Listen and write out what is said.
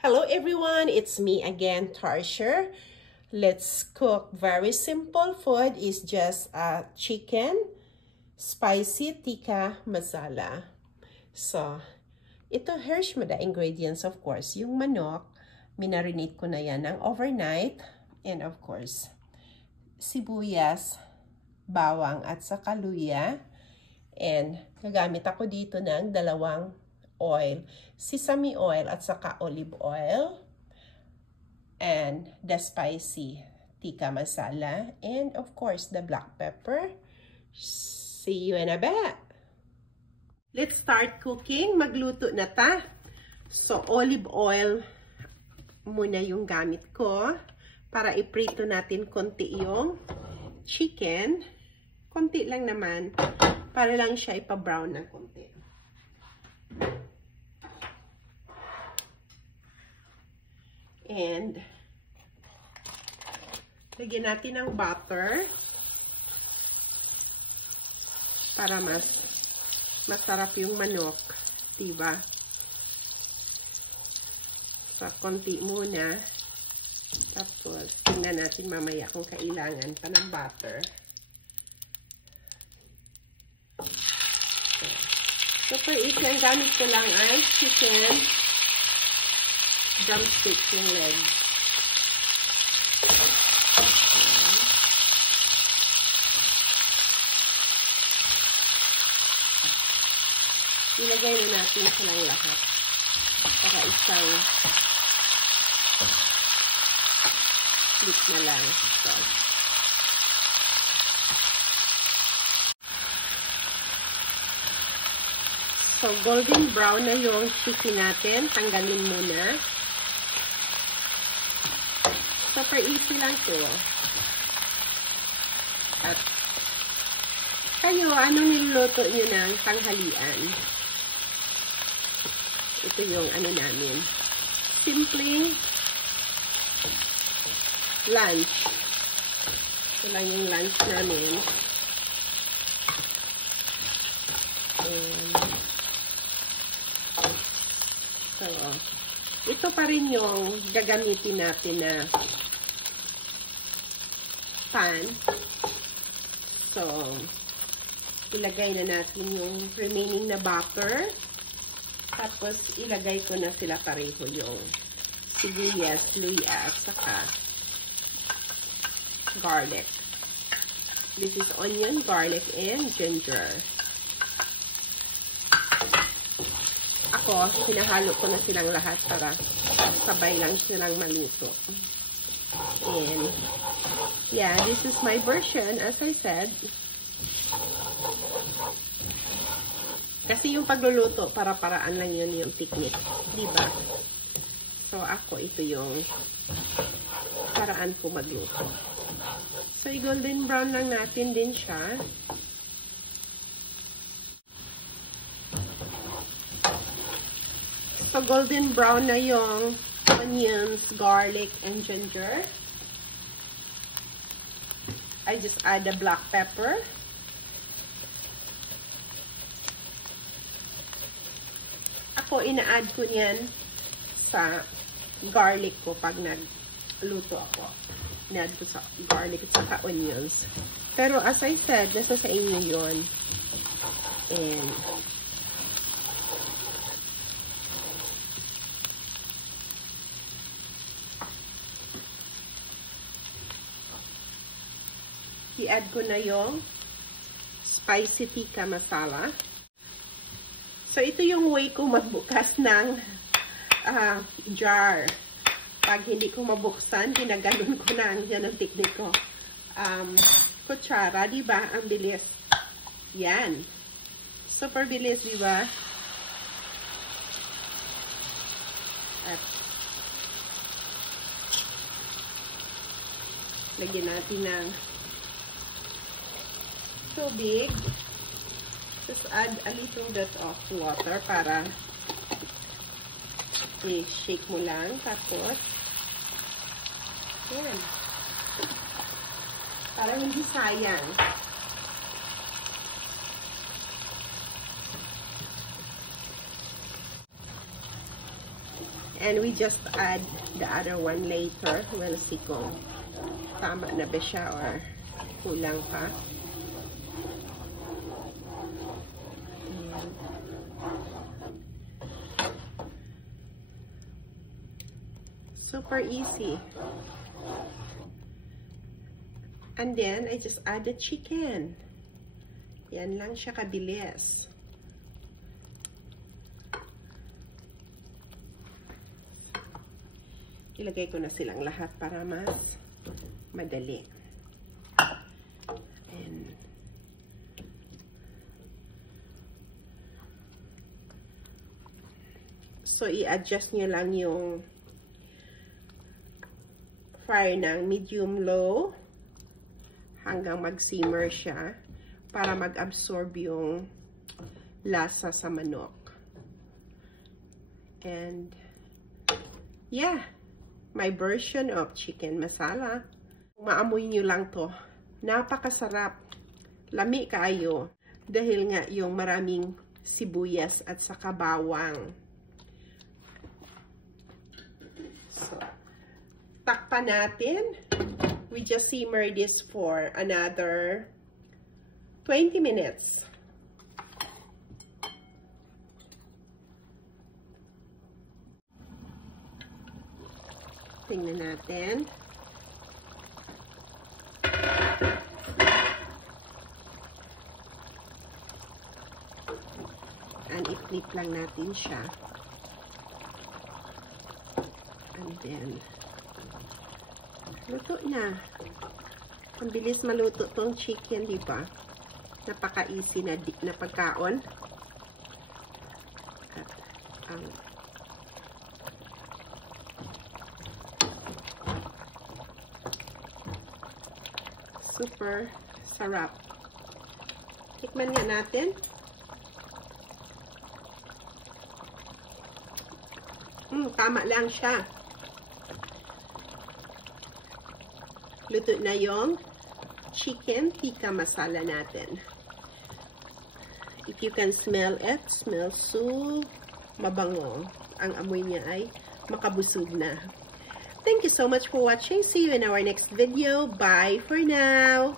Hello everyone, it's me again, Tarsher. Let's cook very simple food. It's just a chicken spicy tikka masala. So, ito here's the ingredients, of course. Yung manok, minarinate ko na yan ng overnight. And of course, sibuyas, bawang at saka luya. And gagamit ako dito ng dalawang oil, sesame oil at saka olive oil, and the spicy tikka masala, and of course the black pepper. See you in a bit. Let's start cooking. Magluto na ta. So olive oil muna yung gamit ko para iprito natin konti yung chicken. Konti lang naman para lang siya ipa-brown ng konti. And lagyan natin ng butter para masarap yung manok, diba? So, konti muna. Tapos, tingnan natin mamaya kung kailangan pa ng butter. So, for it, ang gamit ko lang ay chicken drumsticks yung leg. Ilagay na natin silang lahat para isang split na lang. So golden brown na yung chicken natin. Tanggalin muna. Super easy lang to. At kayo, anong niluluto nyo ng tanghalian? Ito yung ano namin. Simple lunch. Ito lang yung lunch namin. So, ito pa rin yung gagamitin natin na pan. So, ilagay na natin yung remaining na butter. Tapos, ilagay ko na sila pareho yung sibuyas, luya, at saka garlic. This is onion, garlic, and ginger. Ako, sinahalo ko na silang lahat para sabay lang silang maluto. And, yeah, this is my version, as I said. Kasi yung pagluluto, para-paraan lang yun yung technique. Diba? So, ako, ito yung paraan ko magluto. So, i-golden brown lang natin din siya. So, golden brown na yung onions, garlic, and ginger. I just add the black pepper. Ako, ina-add ko niyan sa garlic ko pag nagluto ako. Ina-add ko sa garlic at saka onions. Pero as I said, nasa sa inyo yun. And i-add ko na yung spicy tikka masala. So, ito yung way ko magbukas ng jar. Pag hindi ko mabuksan, ginaganon ko na. Yan ang technique ko. Kutsara, diba? Ang bilis. Yan. Super bilis, diba? At lagyan natin ng tubig. Just add a little bit of water para i-shake mo lang. Tapos, yan. Para hindi sayang. And we just add the other one later. We'll see kung tama na ba siya or kulang pa. Ayan. Super easy. And then, I just add the chicken. Yan lang siya kabilis. Ilagay ko na silang lahat para mas madali. And so, i-adjust nyo lang yung fire ng medium-low hanggang mag-simmer siya para mag-absorb yung lasa sa manok. And yeah, my version of chicken masala. Maamoy nyo lang to. Napakasarap. Lami kaayo dahil nga yung maraming sibuyas at saka bawang. So, takpan natin. We just simmer this for another 20 minutes. Tingnan natin. And i-flip lang natin siya. And then, luto na. Ang bilis maluto tong chicken, di ba? Napaka-easy na pagkaon. At ang super sarap. Tikman nga natin. Tama lang siya. Luto na yung chicken tikka masala natin. If you can smell it, smells so mabango. Ang amoy niya ay makabusog na. Thank you so much for watching. See you in our next video. Bye for now.